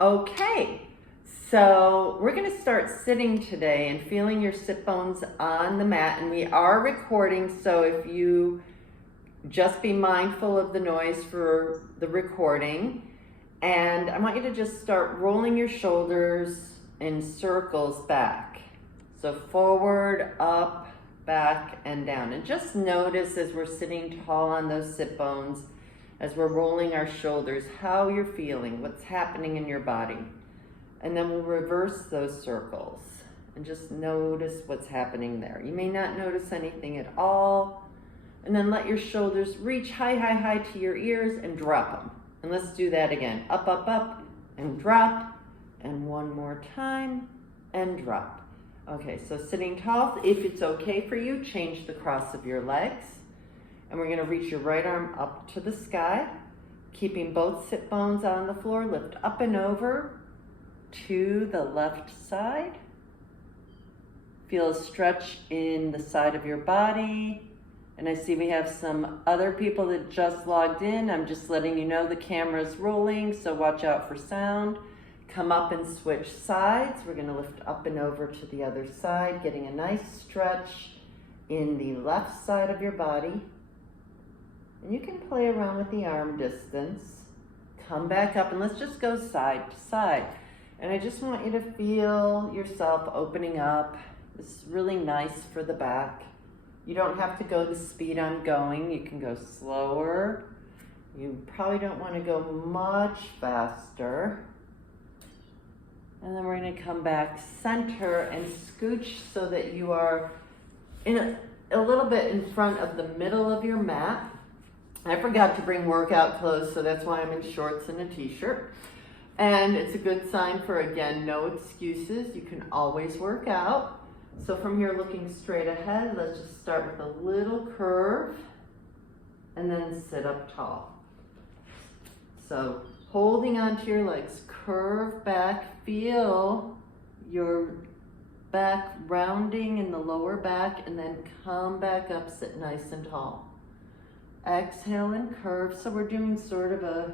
Okay, so we're going to start sitting today and feeling your sit bones on the mat, and we are recording, so if you just be mindful of the noise for the recording. And I want you to just start rolling your shoulders in circles back. So forward, up, back, and down. And just notice as we're sitting tall on those sit bones, as we're rolling our shoulders, how you're feeling, what's happening in your body. And then we'll reverse those circles and just notice what's happening there. You may not notice anything at all. And then let your shoulders reach high, high, high to your ears and drop them. And let's do that again. Up, up, up, and drop. And one more time, and drop. Okay, so sitting tall, if it's okay for you, change the cross of your legs. And we're gonna reach your right arm up to the sky, keeping both sit bones on the floor. Lift up and over to the left side. Feel a stretch in the side of your body. And I see we have some other people that just logged in. I'm just letting you know the camera's rolling, so watch out for sound. Come up and switch sides. We're gonna lift up and over to the other side, getting a nice stretch in the left side of your body. And you can play around with the arm distance. Come back up and let's just go side to side. And I just want you to feel yourself opening up. This is really nice for the back. You don't have to go the speed I'm going. You can go slower. You probably don't want to go much faster. And then we're going to come back center and scooch so that you are in a little bit in front of the middle of your mat. I forgot to bring workout clothes, so that's why I'm in shorts and a t-shirt. And it's a good sign for, again, no excuses. You can always work out. So from here, looking straight ahead, let's just start with a little curve and then sit up tall. So holding onto your legs, curve back, feel your back rounding in the lower back, and then come back up, sit nice and tall. Exhale and curve. So we're doing sort of a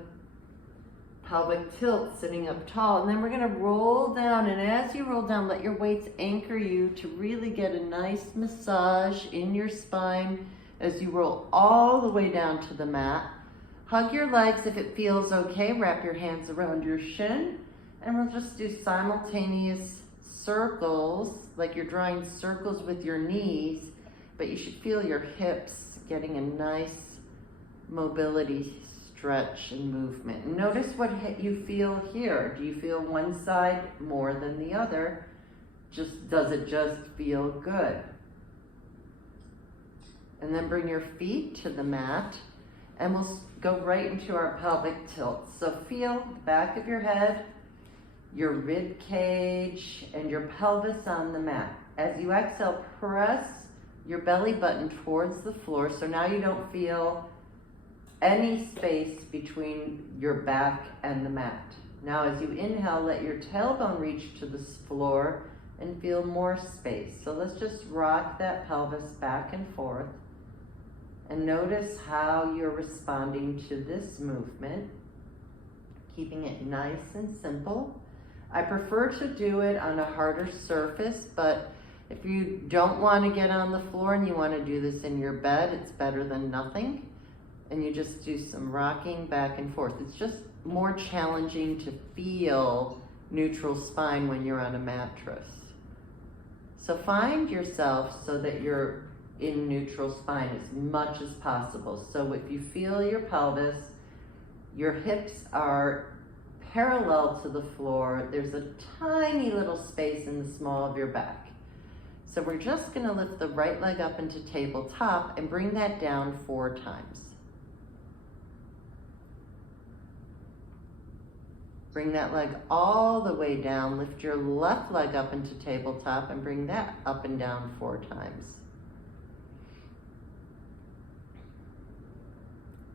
pelvic tilt, sitting up tall. And then we're gonna roll down, and as you roll down, let your weights anchor you to really get a nice massage in your spine as you roll all the way down to the mat. Hug your legs if it feels okay. Wrap your hands around your shin, and we'll just do simultaneous circles, like you're drawing circles with your knees, but you should feel your hips getting a nice mobility stretch and movement. And notice what you feel here. Do you feel one side more than the other? Does it just feel good? And then bring your feet to the mat, and we'll go right into our pelvic tilt. So feel the back of your head, your rib cage, and your pelvis on the mat. As you exhale, press your belly button towards the floor, so now you don't feel any space between your back and the mat. Now as you inhale, let your tailbone reach to the floor and feel more space. So let's just rock that pelvis back and forth and notice how you're responding to this movement, keeping it nice and simple. I prefer to do it on a harder surface, but if you don't want to get on the floor and you want to do this in your bed, it's better than nothing. And you just do some rocking back and forth. It's just more challenging to feel neutral spine when you're on a mattress. So find yourself so that you're in neutral spine as much as possible. So if you feel your pelvis, your hips are parallel to the floor, there's a tiny little space in the small of your back. So we're just gonna lift the right leg up into tabletop and bring that down 4 times. Bring that leg all the way down. Lift your left leg up into tabletop and bring that up and down 4 times.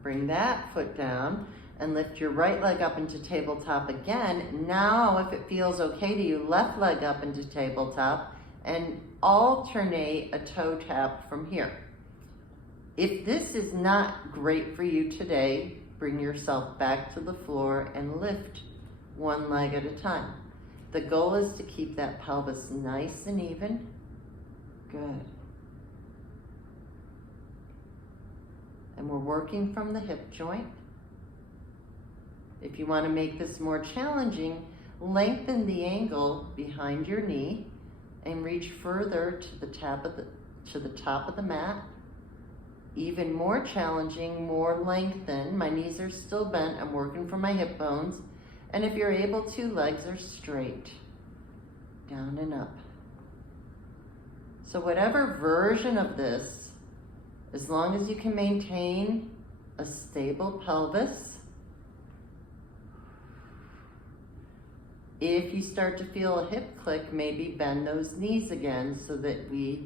Bring that foot down and lift your right leg up into tabletop again. Now, if it feels okay to you, left leg up into tabletop and alternate a toe tap from here. If this is not great for you today, bring yourself back to the floor and lift one leg at a time. The goal is to keep that pelvis nice and even. Good. And we're working from the hip joint. If you want to make this more challenging, lengthen the angle behind your knee and reach further to the top of the mat. Even more challenging, more lengthen. My knees are still bent. I'm working from my hip bones. And if you're able to, legs are straight. Down and up. So whatever version of this, as long as you can maintain a stable pelvis, if you start to feel a hip click, maybe bend those knees again so that we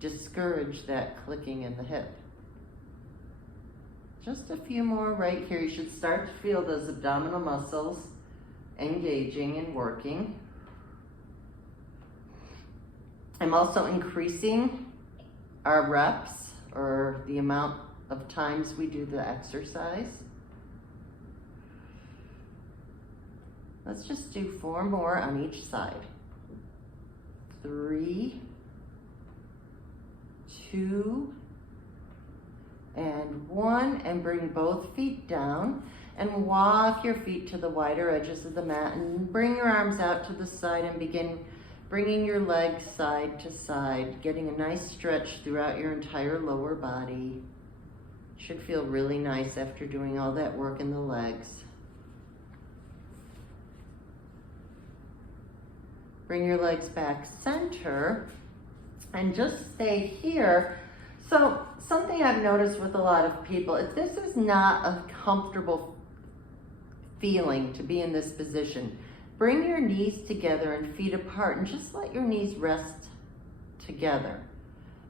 discourage that clicking in the hip. Just a few more right here. You should start to feel those abdominal muscles engaging and working. I'm also increasing our reps, or the amount of times we do the exercise. Let's just do 4 more on each side. 3, 2, and 1, and bring both feet down and walk your feet to the wider edges of the mat and bring your arms out to the side and begin bringing your legs side to side, getting a nice stretch throughout your entire lower body. Should feel really nice after doing all that work in the legs. Bring your legs back center and just stay here. So something I've noticed with a lot of people, if this is not a comfortable feeling to be in this position, bring your knees together and feet apart and just let your knees rest together.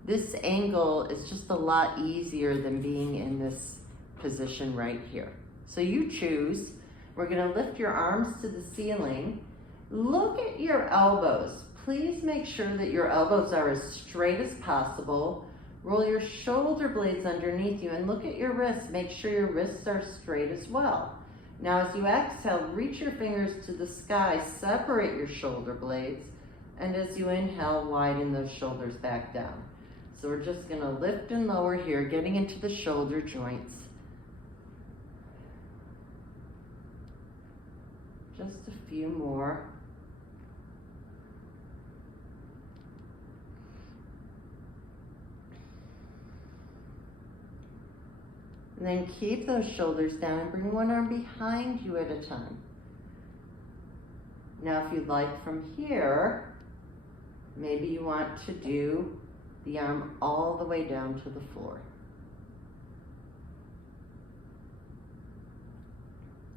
This angle is just a lot easier than being in this position right here. So you choose. We're going to lift your arms to the ceiling. Look at your elbows. Please make sure that your elbows are as straight as possible. Roll your shoulder blades underneath you and look at your wrists. Make sure your wrists are straight as well. Now as you exhale, reach your fingers to the sky, separate your shoulder blades, and as you inhale, widen those shoulders back down. So we're just going to lift and lower here, getting into the shoulder joints. Just a few more. And then keep those shoulders down and bring one arm behind you at a time. Now if you'd like from here, maybe you want to do the arm all the way down to the floor.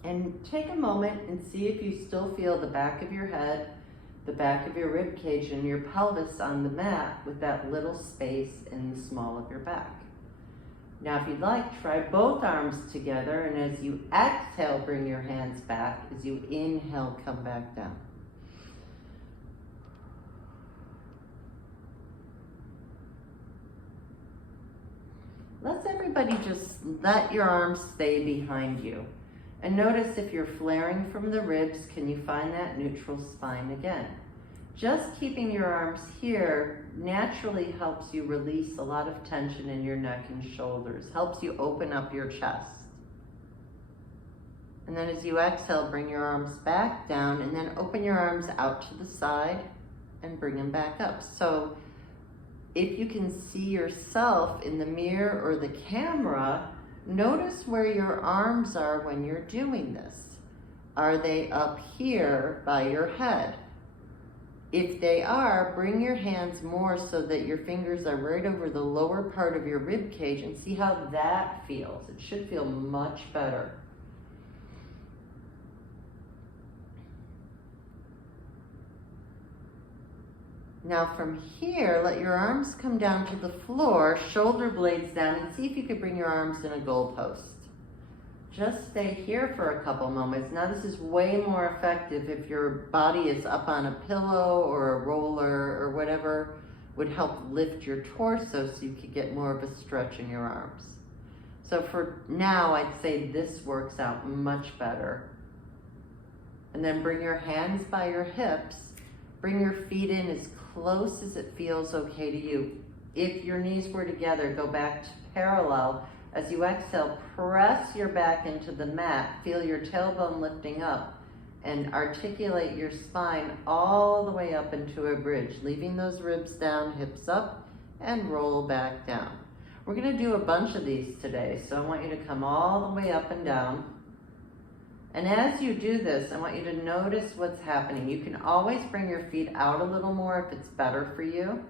And take a moment and see if you still feel the back of your head, the back of your rib cage, and your pelvis on the mat with that little space in the small of your back. Now, if you'd like, try both arms together, and as you exhale, bring your hands back. As you inhale, come back down. Let's everybody just let your arms stay behind you. And notice if you're flaring from the ribs, can you find that neutral spine again? Just keeping your arms here naturally helps you release a lot of tension in your neck and shoulders, helps you open up your chest. And then as you exhale, bring your arms back down and then open your arms out to the side and bring them back up. So if you can see yourself in the mirror or the camera, notice where your arms are when you're doing this. Are they up here by your head? If they are, bring your hands more so that your fingers are right over the lower part of your rib cage and see how that feels. It should feel much better. Now from here, let your arms come down to the floor, shoulder blades down, and see if you could bring your arms in a goalpost. Just stay here for a couple moments. Now this is way more effective if your body is up on a pillow or a roller or whatever would help lift your torso so you could get more of a stretch in your arms. So for now, I'd say this works out much better. And then bring your hands by your hips. Bring your feet in as close as it feels okay to you. If your knees were together, go back to parallel. As you exhale, press your back into the mat. Feel your tailbone lifting up and articulate your spine all the way up into a bridge, leaving those ribs down, hips up, and roll back down. We're gonna do a bunch of these today, so I want you to come all the way up and down. And as you do this, I want you to notice what's happening. You can always bring your feet out a little more if it's better for you.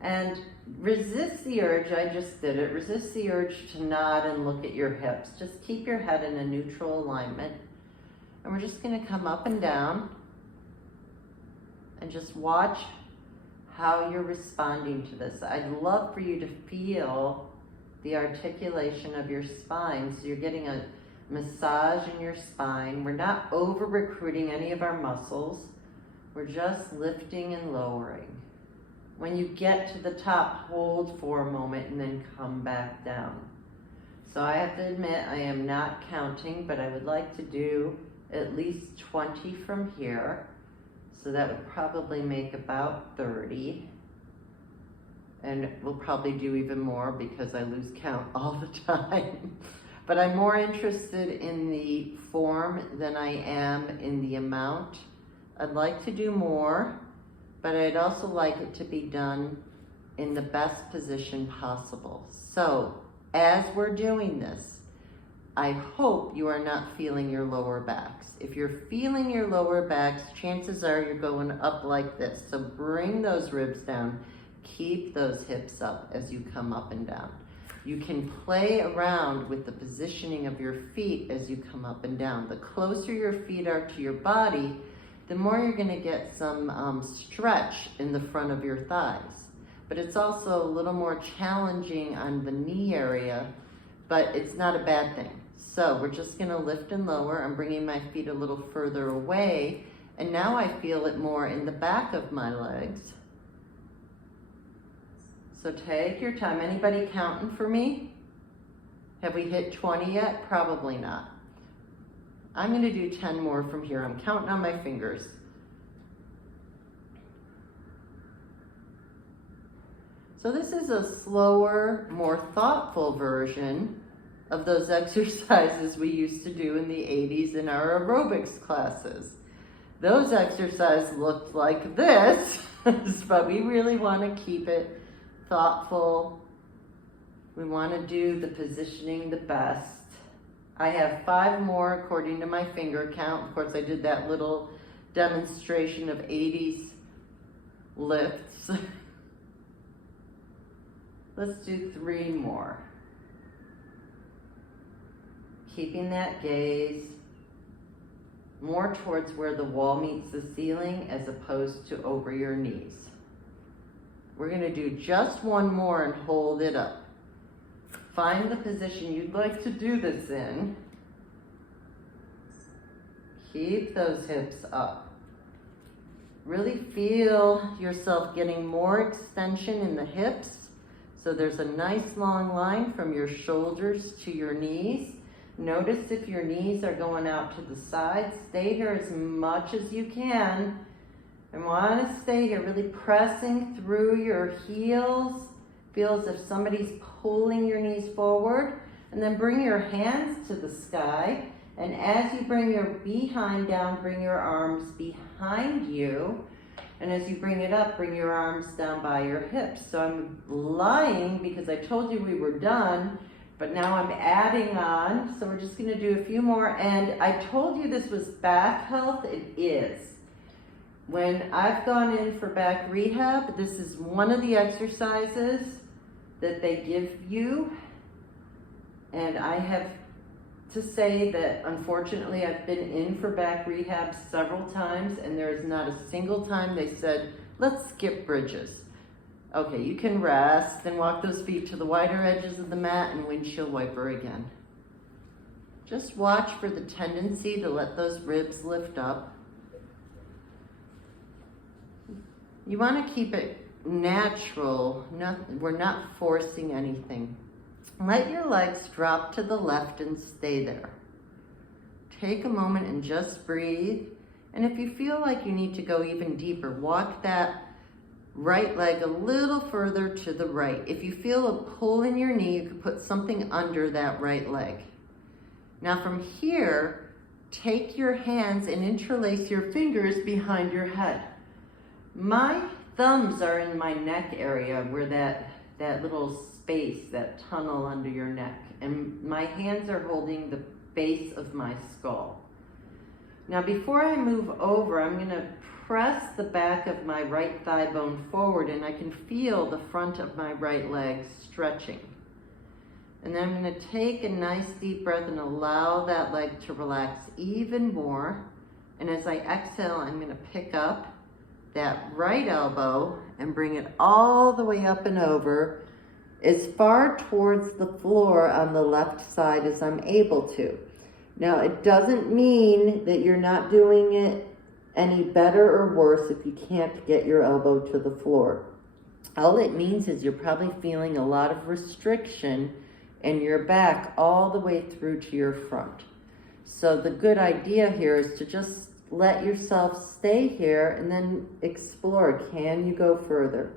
And resist the urge, I just did it, resist the urge to nod and look at your hips. Just keep your head in a neutral alignment. And we're just gonna come up and down and just watch how you're responding to this. I'd love for you to feel the articulation of your spine. So you're getting a massage in your spine. We're not over recruiting any of our muscles. We're just lifting and lowering. When you get to the top, hold for a moment and then come back down. So I have to admit, I am not counting, but I would like to do at least 20 from here. So that would probably make about 30. And we'll probably do even more because I lose count all the time. But I'm more interested in the form than I am in the amount. I'd like to do more, but I'd also like it to be done in the best position possible. So as we're doing this, I hope you are not feeling your lower backs. If you're feeling your lower backs, chances are you're going up like this. So bring those ribs down. Keep those hips up as you come up and down. You can play around with the positioning of your feet as you come up and down. The closer your feet are to your body, the more you're gonna get some stretch in the front of your thighs. But it's also a little more challenging on the knee area, but it's not a bad thing. So we're just gonna lift and lower. I'm bringing my feet a little further away, and now I feel it more in the back of my legs. So take your time. Anybody counting for me? Have we hit 20 yet? Probably not. I'm gonna do 10 more from here. I'm counting on my fingers. So this is a slower, more thoughtful version of those exercises we used to do in the 80s in our aerobics classes. Those exercises looked like this, but we really wanna keep it thoughtful. We wanna do the positioning the best. I have 5 more according to my finger count. Of course, I did that little demonstration of 80s lifts. Let's do 3 more. Keeping that gaze more towards where the wall meets the ceiling as opposed to over your knees. We're gonna do just 1 more and hold it up. Find the position you'd like to do this in. Keep those hips up. Really feel yourself getting more extension in the hips. So there's a nice long line from your shoulders to your knees. Notice if your knees are going out to the side. Stay here as much as you can. And want to stay here, really pressing through your heels. Feel as if somebody's pulling your knees forward. And then bring your hands to the sky. And as you bring your behind down, bring your arms behind you. And as you bring it up, bring your arms down by your hips. So I'm lying because I told you we were done, but now I'm adding on. So we're just gonna do a few more. And I told you this was back health, it is. When I've gone in for back rehab, this is one of the exercises that they give you. And I have to say that unfortunately I've been in for back rehab several times and there is not a single time they said, let's skip bridges. Okay, you can rest and walk those feet to the wider edges of the mat and windshield wiper again. Just watch for the tendency to let those ribs lift up. You want to keep it natural. We're not forcing anything. Let your legs drop to the left and stay there. take a moment and just breathe. And if you feel like you need to go even deeper, walk that right leg a little further to the right. If you feel a pull in your knee, you could put something under that right leg. Now from here, take your hands and interlace your fingers behind your head. My thumbs are in my neck area where that little space, that tunnel under your neck. And my hands are holding the base of my skull. Now before I move over, I'm gonna press the back of my right thigh bone forward, and I can feel the front of my right leg stretching. And then I'm gonna take a nice deep breath and allow that leg to relax even more. And as I exhale, I'm gonna pick up that right elbow and bring it all the way up and over as far towards the floor on the left side as I'm able to. Now, it doesn't mean that you're not doing it any better or worse if you can't get your elbow to the floor. All it means is you're probably feeling a lot of restriction in your back all the way through to your front. So the good idea here is to just let yourself stay here and then explore. Can you go further?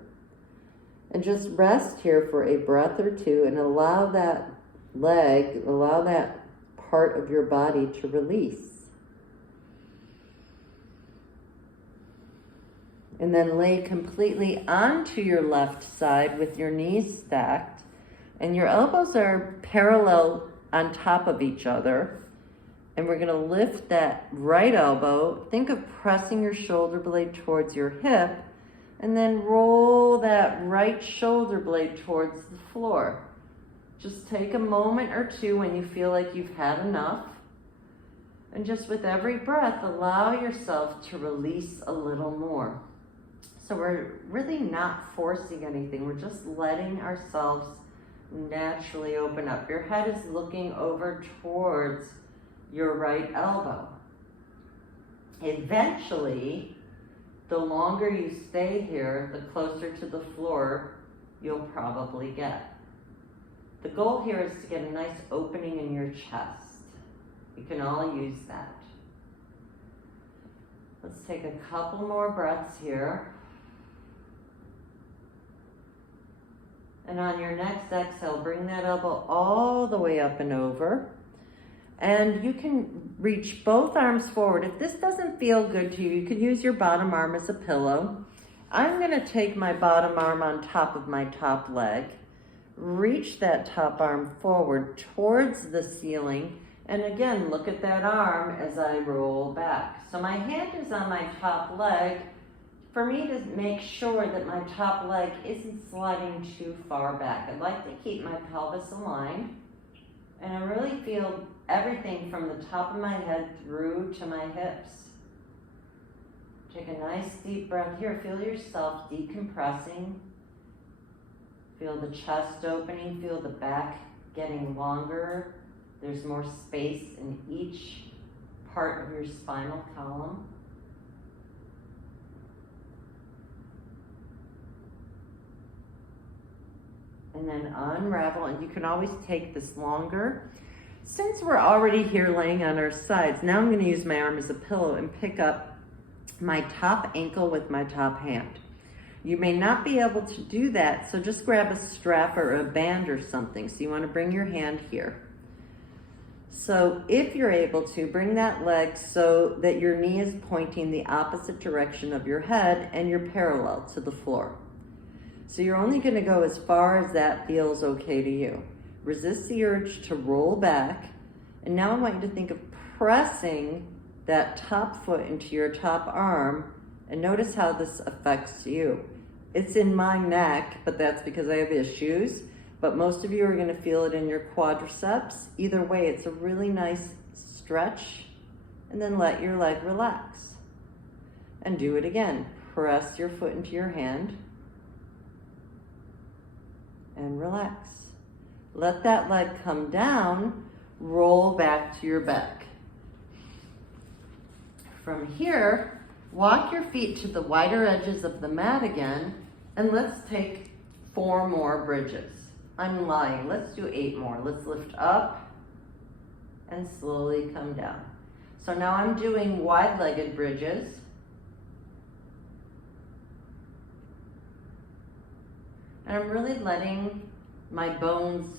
And just rest here for a breath or two and allow that leg, allow that part of your body to release. And then lay completely onto your left side with your knees stacked, and your elbows are parallel on top of each other. And we're gonna lift that right elbow. Think of pressing your shoulder blade towards your hip, and then roll that right shoulder blade towards the floor. Just take a moment or two when you feel like you've had enough. And just with every breath, allow yourself to release a little more. So we're really not forcing anything. We're just letting ourselves naturally open up. Your head is looking over towards your right elbow. Eventually, the longer you stay here, the closer to the floor you'll probably get. The goal here is to get a nice opening in your chest. You can all use that. Let's take a couple more breaths here. And on your next exhale, bring that elbow all the way up and over. And you can reach both arms forward. If this doesn't feel good to you, you could use your bottom arm as a pillow. I'm gonna take my bottom arm on top of my top leg, reach that top arm forward towards the ceiling, and again, look at that arm as I roll back. So my hand is on my top leg, for me to make sure that my top leg isn't sliding too far back. I'd like to keep my pelvis aligned, and I really feel everything from the top of my head through to my hips. Take a nice deep breath here. Feel yourself decompressing. Feel the chest opening, feel the back getting longer. There's more space in each part of your spinal column. And then unravel, and you can always take this longer. Since we're already here laying on our sides, now I'm going to use my arm as a pillow and pick up my top ankle with my top hand. You may not be able to do that, so just grab a strap or a band or something. So you want to bring your hand here. So if you're able to, bring that leg so that your knee is pointing the opposite direction of your head and you're parallel to the floor. So you're only going to go as far as that feels okay to you. Resist the urge to roll back. And now I want you to think of pressing that top foot into your top arm, and notice how this affects you. It's in my neck, but that's because I have issues. But most of you are going to feel it in your quadriceps. Either way, it's a really nice stretch. And then let your leg relax. And do it again. Press your foot into your hand. And relax. Let that leg come down, roll back to your back. From here, walk your feet to the wider edges of the mat again, and let's take 4 more bridges. I'm lying, let's do 8 more. Let's lift up and slowly come down. So now I'm doing wide-legged bridges. And I'm really letting my bones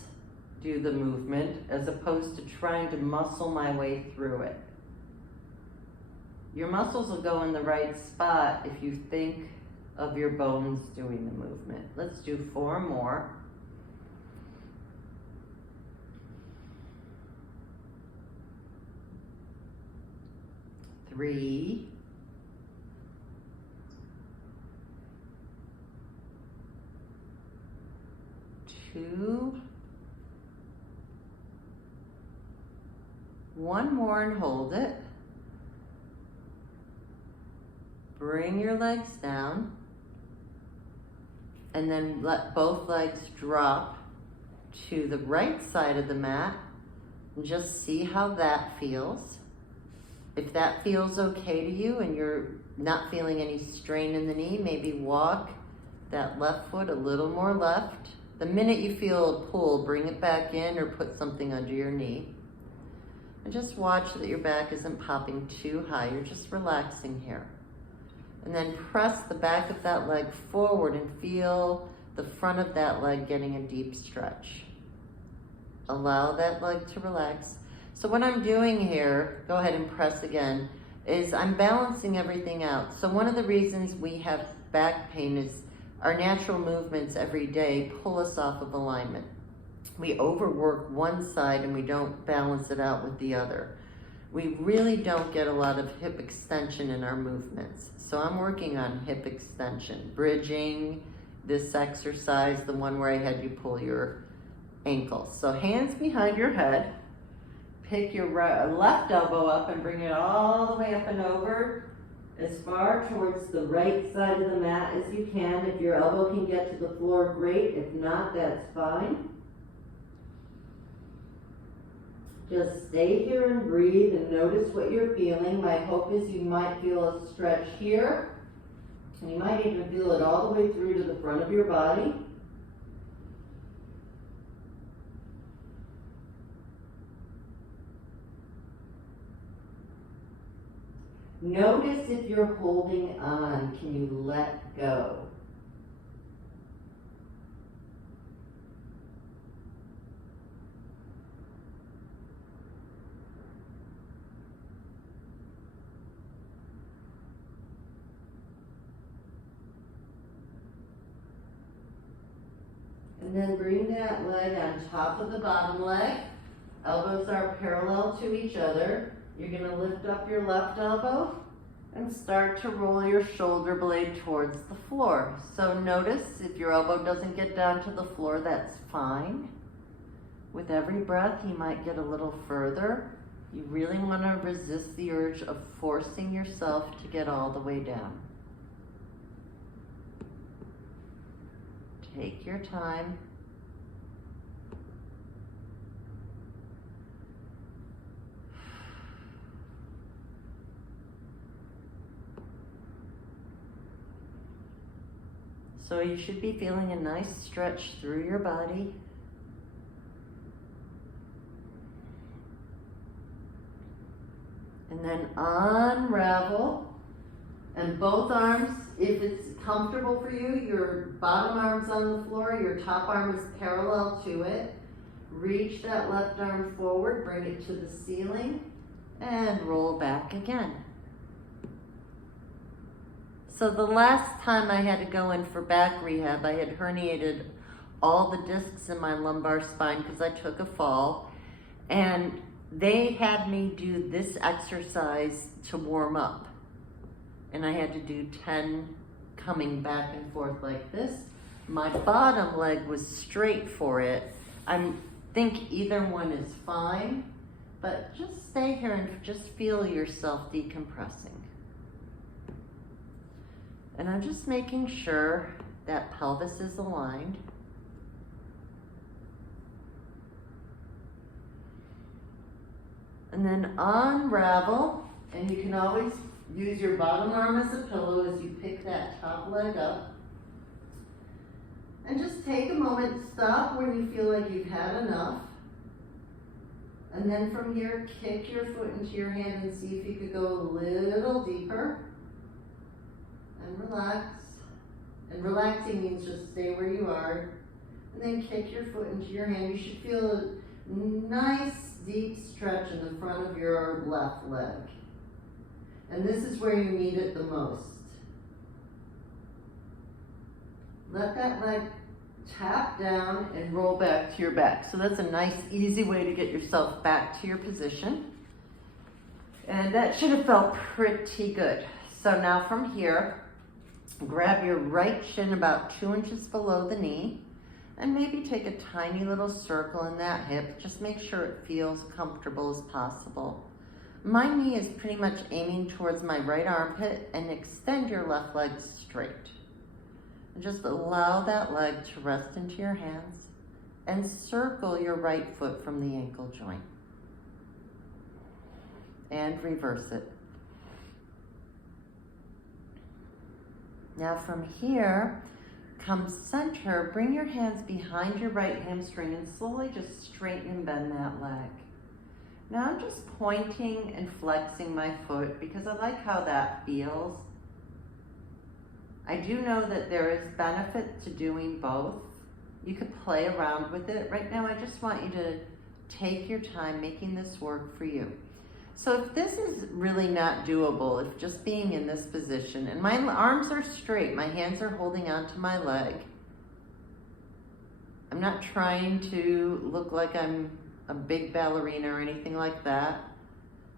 do the movement as opposed to trying to muscle my way through it. Your muscles will go in the right spot if you think of your bones doing the movement. Let's do 4 more. 3, 2, 1 more and hold it. Bring your legs down and then let both legs drop to the right side of the mat and just see how that feels. If that feels okay to you and you're not feeling any strain in the knee, maybe walk that left foot a little more left. The minute you feel a pull, bring it back in or put something under your knee. And just watch that your back isn't popping too high. You're just relaxing here. And then press the back of that leg forward and feel the front of that leg getting a deep stretch. Allow that leg to relax. So what I'm doing here, go ahead and press again, is I'm balancing everything out. So one of the reasons we have back pain is our natural movements every day pull us off of alignment. We overwork one side and we don't balance it out with the other. We really don't get a lot of hip extension in our movements. So I'm working on hip extension, bridging this exercise, the one where I had you pull your ankles. So hands behind your head, pick your left elbow up and bring it all the way up and over as far towards the right side of the mat as you can. If your elbow can get to the floor, great. If not, that's fine. Just stay here and breathe and notice what you're feeling. My hope is you might feel a stretch here, and you might even feel it all the way through to the front of your body. Notice if you're holding on, can you let go? And then bring that leg on top of the bottom leg. Elbows are parallel to each other. You're going to lift up your left elbow and start to roll your shoulder blade towards the floor. So notice if your elbow doesn't get down to the floor, that's fine. With every breath, you might get a little further. You really want to resist the urge of forcing yourself to get all the way down. Take your time. So you should be feeling a nice stretch through your body. And then unravel. And both arms, if it's comfortable for you, your bottom arm's on the floor, your top arm is parallel to it. Reach that left arm forward, bring it to the ceiling, and roll back again. So the last time I had to go in for back rehab, I had herniated all the discs in my lumbar spine because I took a fall. And they had me do this exercise to warm up. And I had to do 10 coming back and forth like this. My bottom leg was straight for it. I think either one is fine, but just stay here and just feel yourself decompressing. And I'm just making sure that pelvis is aligned. And then unravel, and you can always use your bottom arm as a pillow as you pick that top leg up. And just take a moment, stop when you feel like you've had enough. And then from here, kick your foot into your hand and see if you could go a little deeper. And relax. And relaxing means just stay where you are. And then kick your foot into your hand. You should feel a nice deep stretch in the front of your left leg. And this is where you need it the most. Let that leg tap down and roll back to your back. So that's a nice, easy way to get yourself back to your position. And that should have felt pretty good. So now from here, grab your right shin about 2 inches below the knee and maybe take a tiny little circle in that hip. Just make sure it feels comfortable as possible. My knee is pretty much aiming towards my right armpit, and extend your left leg straight. And just allow that leg to rest into your hands and circle your right foot from the ankle joint. And reverse it. Now from here, come center, bring your hands behind your right hamstring and slowly just straighten and bend that leg. Now I'm just pointing and flexing my foot because I like how that feels. I do know that there is benefit to doing both. You could play around with it. Right now I just want you to take your time making this work for you. So if this is really not doable, if just being in this position, and my arms are straight, my hands are holding onto my leg, I'm not trying to look like I'm a big ballerina or anything like that.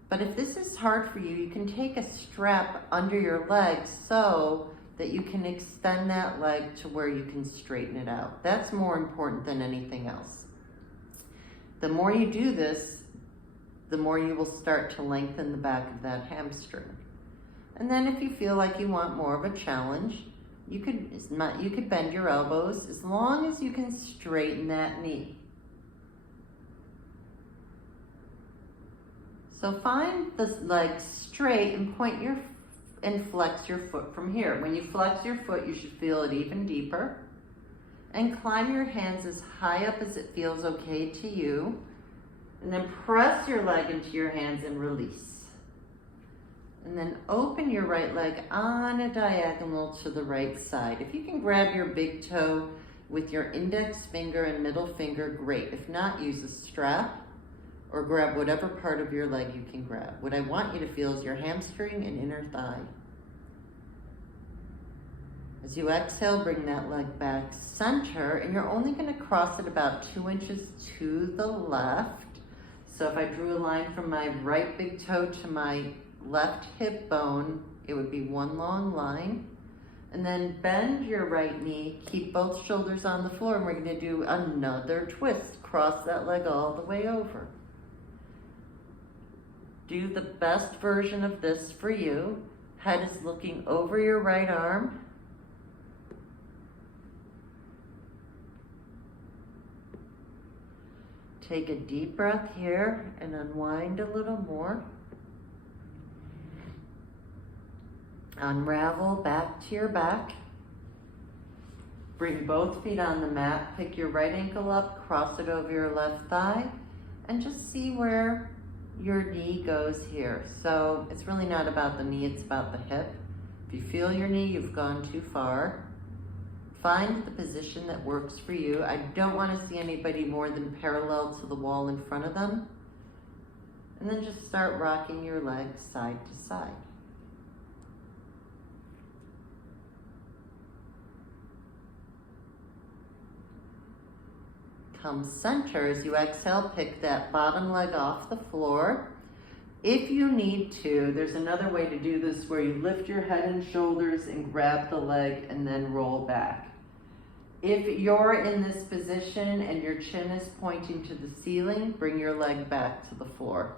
But if this is hard for you, you can take a strap under your leg so that you can extend that leg to where you can straighten it out. That's more important than anything else. The more you do this, the more you will start to lengthen the back of that hamstring. And then if you feel like you want more of a challenge, you could bend your elbows as long as you can straighten that knee. So find this leg straight and and flex your foot from here. When you flex your foot, you should feel it even deeper. And climb your hands as high up as it feels okay to you. And then press your leg into your hands and release. And then open your right leg on a diagonal to the right side. If you can grab your big toe with your index finger and middle finger, great. If not, use a strap or grab whatever part of your leg you can grab. What I want you to feel is your hamstring and inner thigh. As you exhale, bring that leg back center, and you're only going to cross it about 2 inches to the left. So if I drew a line from my right big toe to my left hip bone, it would be one long line. And then bend your right knee, keep both shoulders on the floor, and we're going to do another twist. Cross that leg all the way over. Do the best version of this for you. Head is looking over your right arm. Take a deep breath here and unwind a little more. Unravel back to your back. Bring both feet on the mat. Pick your right ankle up, cross it over your left thigh, and just see where your knee goes here. So it's really not about the knee, it's about the hip. If you feel your knee, you've gone too far. Find the position that works for you. I don't want to see anybody more than parallel to the wall in front of them. And then just start rocking your legs side to side. Come center. As you exhale, pick that bottom leg off the floor. If you need to, there's another way to do this where you lift your head and shoulders and grab the leg and then roll back. If you're in this position and your chin is pointing to the ceiling, bring your leg back to the floor.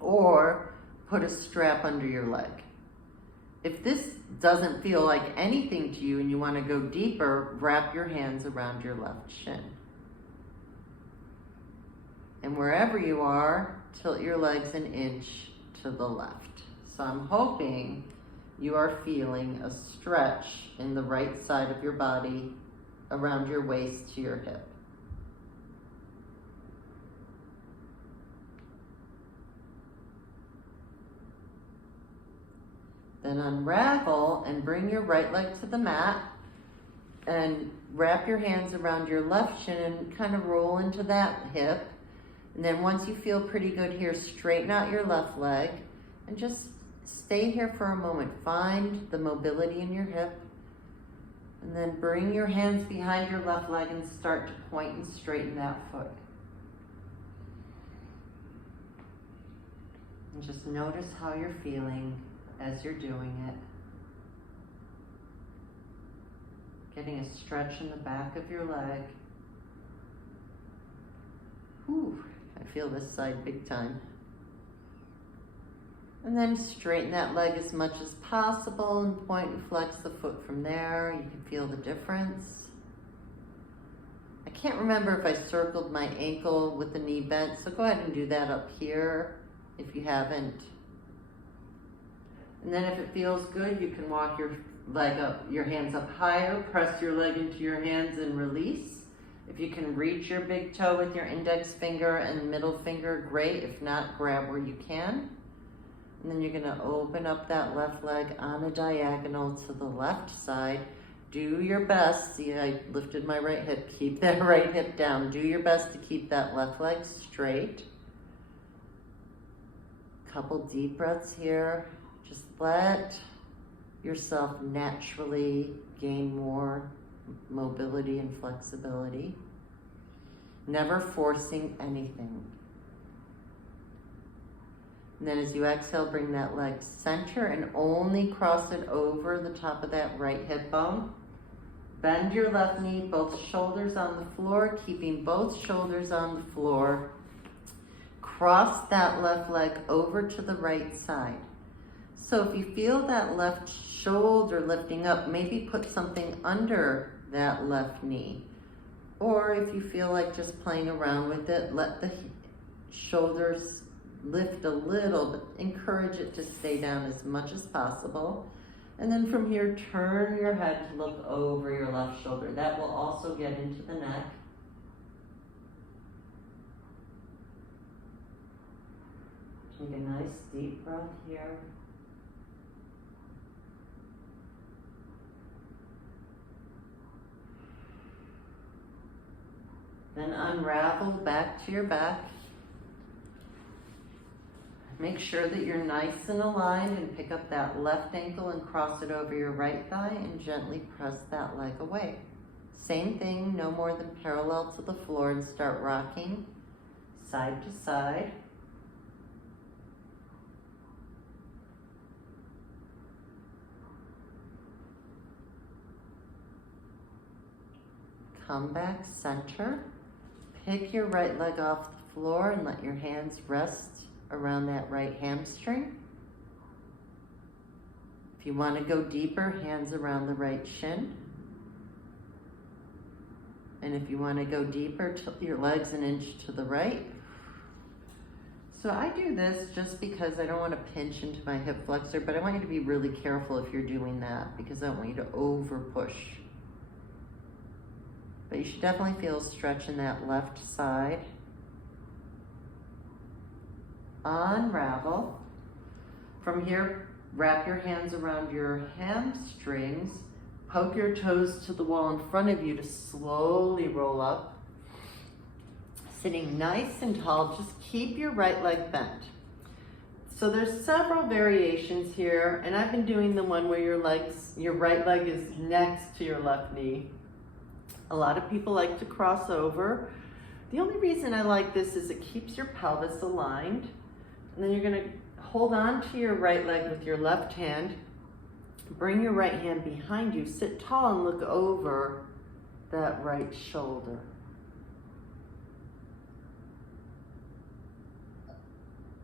Or put a strap under your leg. If this doesn't feel like anything to you and you want to go deeper, wrap your hands around your left shin. And wherever you are, tilt your legs an inch to the left. So I'm hoping you are feeling a stretch in the right side of your body around your waist to your hip. Then unravel and bring your right leg to the mat and wrap your hands around your left shin and kind of roll into that hip. And then once you feel pretty good here, straighten out your left leg and just stay here for a moment. Find the mobility in your hip. And then bring your hands behind your left leg and start to point and straighten that foot. And just notice how you're feeling as you're doing it. Getting a stretch in the back of your leg. Whew, I feel this side big time. And then straighten that leg as much as possible and point and flex the foot from there. You can feel the difference. I can't remember if I circled my ankle with the knee bent, so go ahead and do that up here if you haven't. And then if it feels good, you can walk your leg up, your hands up higher, press your leg into your hands and release. If you can reach your big toe with your index finger and middle finger, great. If not, grab where you can. And then you're gonna open up that left leg on a diagonal to the left side. Do your best. See, I lifted my right hip. Keep that right hip down. Do your best to keep that left leg straight. Couple deep breaths here. Just let yourself naturally gain more mobility and flexibility. Never forcing anything. And then as you exhale, bring that leg center and only cross it over the top of that right hip bone. Bend your left knee, both shoulders on the floor, keeping both shoulders on the floor. Cross that left leg over to the right side. So if you feel that left shoulder lifting up, maybe put something under that left knee. Or if you feel like just playing around with it, let the shoulders lift a little, but encourage it to stay down as much as possible. And then from here, turn your head to look over your left shoulder. That will also get into the neck. Take a nice deep breath here. Then unravel back to your back. Make sure that you're nice and aligned and pick up that left ankle and cross it over your right thigh and gently press that leg away. Same thing, no more than parallel to the floor, and start rocking side to side. Come back center. Pick your right leg off the floor and let your hands rest around that right hamstring. If you want to go deeper, hands around the right shin. And if you want to go deeper, tilt your legs an inch to the right. So I do this just because I don't want to pinch into my hip flexor, but I want you to be really careful if you're doing that because I don't want you to over push. But you should definitely feel a stretch in that left side. Unravel. From here, wrap your hands around your hamstrings. Poke your toes to the wall in front of you to slowly roll up. Sitting nice and tall, just keep your right leg bent. So there's several variations here, and I've been doing the one where your right leg is next to your left knee. A lot of people like to cross over. The only reason I like this is it keeps your pelvis aligned. And then you're gonna hold on to your right leg with your left hand. Bring your right hand behind you. Sit tall and look over that right shoulder.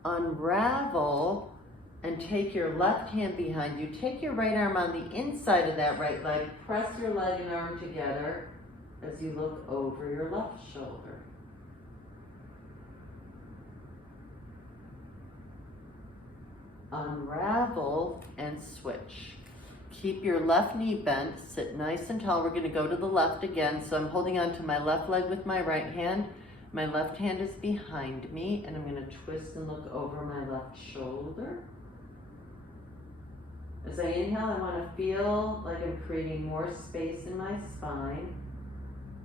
Unravel and take your left hand behind you. Take your right arm on the inside of that right leg. Press your leg and arm together as you look over your left shoulder. Unravel and switch. Keep your left knee bent, sit nice and tall. We're going to go to the left again. So I'm holding on to my left leg with my right hand. My left hand is behind me, and I'm going to twist and look over my left shoulder. As I inhale, I want to feel like I'm creating more space in my spine.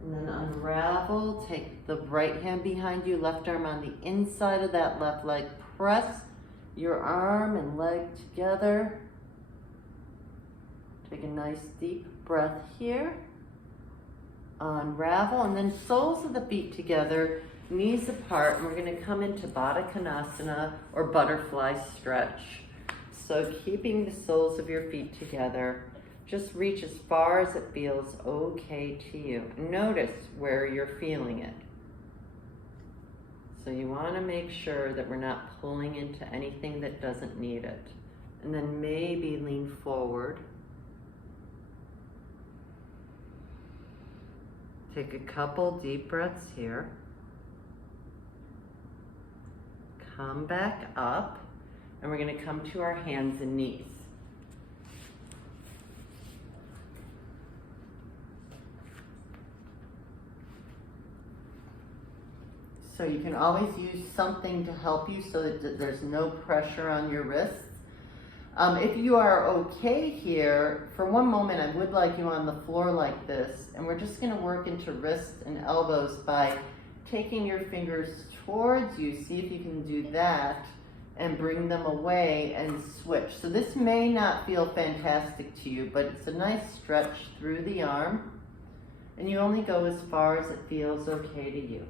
And then unravel, take the right hand behind you, left arm on the inside of that left leg. Press your arm and leg together. Take a nice deep breath here. Unravel, and then soles of the feet together, knees apart, and we're going to come into Baddha Konasana or butterfly stretch. So keeping the soles of your feet together, just reach as far as it feels okay to you. Notice where you're feeling it. So you want to make sure that we're not pulling into anything that doesn't need it. And then maybe lean forward. Take a couple deep breaths here. Come back up, and we're going to come to our hands and knees. So you can always use something to help you so that there's no pressure on your wrists. If you are okay here, for one moment I would like you on the floor like this, and we're just going to work into wrists and elbows by taking your fingers towards you. See if you can do that and bring them away and switch. So this may not feel fantastic to you, but it's a nice stretch through the arm, and you only go as far as it feels okay to you.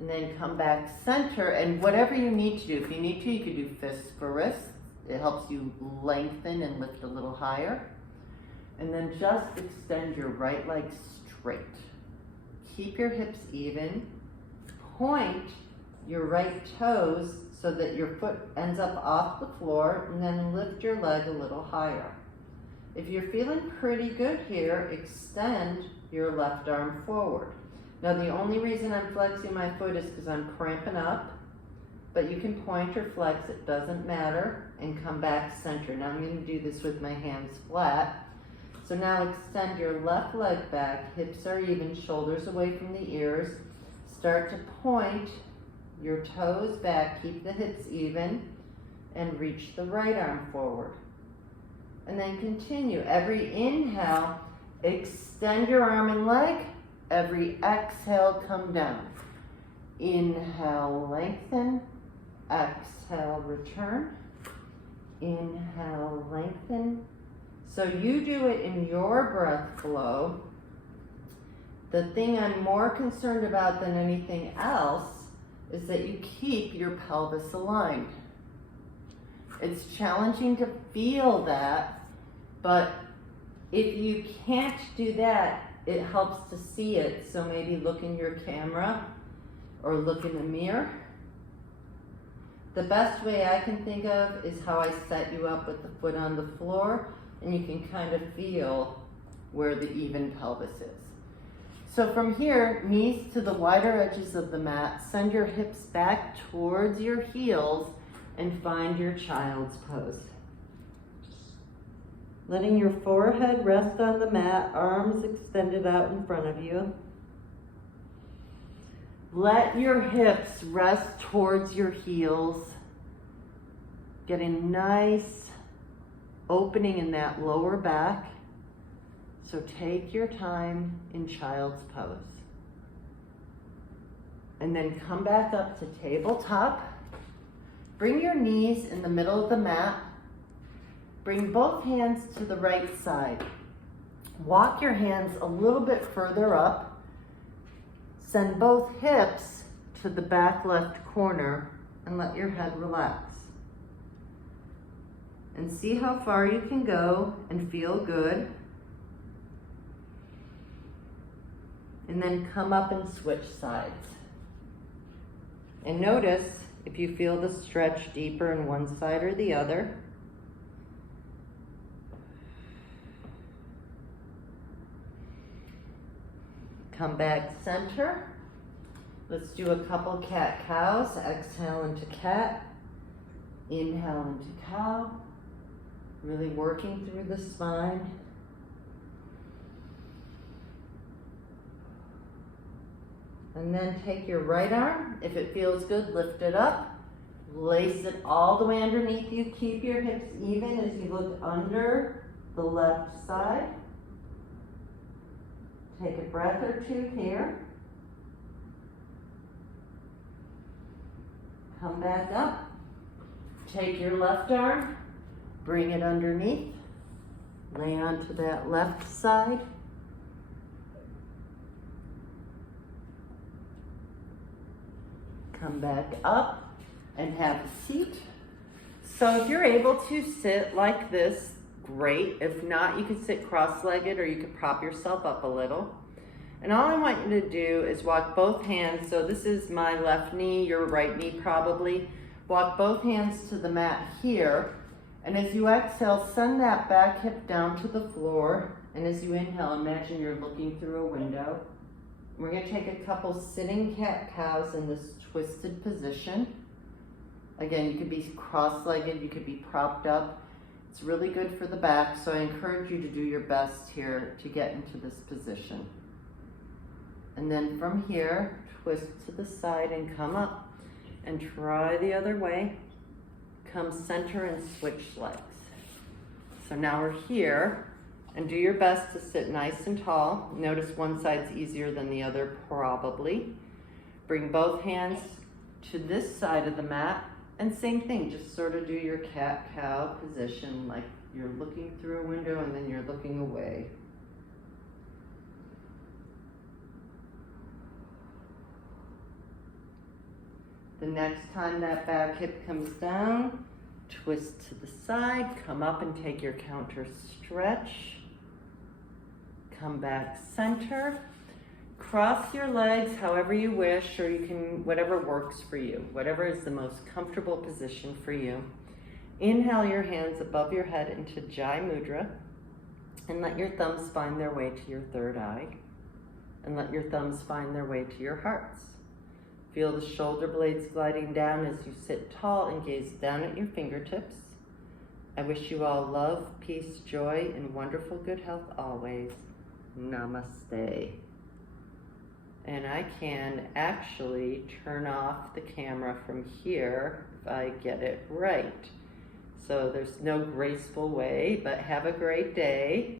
And then come back center, and whatever you need to do, if you need to, you could do fists for wrists. It helps you lengthen and lift a little higher. And then just extend your right leg straight. Keep your hips even. Point your right toes so that your foot ends up off the floor, and then lift your leg a little higher. If you're feeling pretty good here, extend your left arm forward. Now the only reason I'm flexing my foot is because I'm cramping up, but you can point or flex, it doesn't matter, and come back center. Now I'm going to do this with my hands flat. So now extend your left leg back, hips are even, shoulders away from the ears. Start to point your toes back, keep the hips even, and reach the right arm forward. And then continue. Every inhale, extend your arm and leg. Every exhale, come down. Inhale, lengthen. Exhale, return. Inhale, lengthen. So you do it in your breath flow. The thing I'm more concerned about than anything else is that you keep your pelvis aligned. It's challenging to feel that, but if you can't do that, it helps to see it. So maybe look in your camera or look in the mirror. The best way I can think of is how I set you up with the foot on the floor, and you can kind of feel where the even pelvis is. So from here, knees to the wider edges of the mat, send your hips back towards your heels, and find your child's pose. Letting your forehead rest on the mat, arms extended out in front of you. Let your hips rest towards your heels. Get a nice opening in that lower back. So take your time in child's pose. And then come back up to tabletop. Bring your knees in the middle of the mat. Bring both hands to the right side. Walk your hands a little bit further up. Send both hips to the back left corner and let your head relax. And see how far you can go and feel good. And then come up and switch sides. And notice if you feel the stretch deeper in one side or the other. Come back center. Let's do a couple cat-cows. Exhale into cat. Inhale into cow. Really working through the spine. And then take your right arm. If it feels good, lift it up. Lace it all the way underneath you. Keep your hips even as you look under the left side. Take a breath or two here. Come back up. Take your left arm, bring it underneath. Lay onto that left side. Come back up and have a seat. So if you're able to sit like this, great. If not, you can sit cross-legged or you can prop yourself up a little. And all I want you to do is walk both hands. So this is my left knee, your right knee probably. Walk both hands to the mat here. And as you exhale, send that back hip down to the floor. And as you inhale, imagine you're looking through a window. We're going to take a couple sitting cat-cows in this twisted position. Again, you could be cross-legged, you could be propped up. It's really good for the back, so I encourage you to do your best here to get into this position. And then from here, twist to the side and come up. And try the other way. Come center and switch legs. So now we're here. And do your best to sit nice and tall. Notice one side's easier than the other, probably. Bring both hands to this side of the mat. And same thing, just sort of do your cat-cow position, like you're looking through a window and then you're looking away. The next time that back hip comes down, twist to the side, come up and take your counter stretch. Come back center. Cross your legs however you wish, or you can, whatever works for you, whatever is the most comfortable position for you. Inhale your hands above your head into Jai Mudra, and let your thumbs find their way to your third eye, and let your thumbs find their way to your hearts. Feel the shoulder blades gliding down as you sit tall and gaze down at your fingertips. I wish you all love, peace, joy, and wonderful good health always. Namaste. And I can actually turn off the camera from here if I get it right. So there's no graceful way, but have a great day.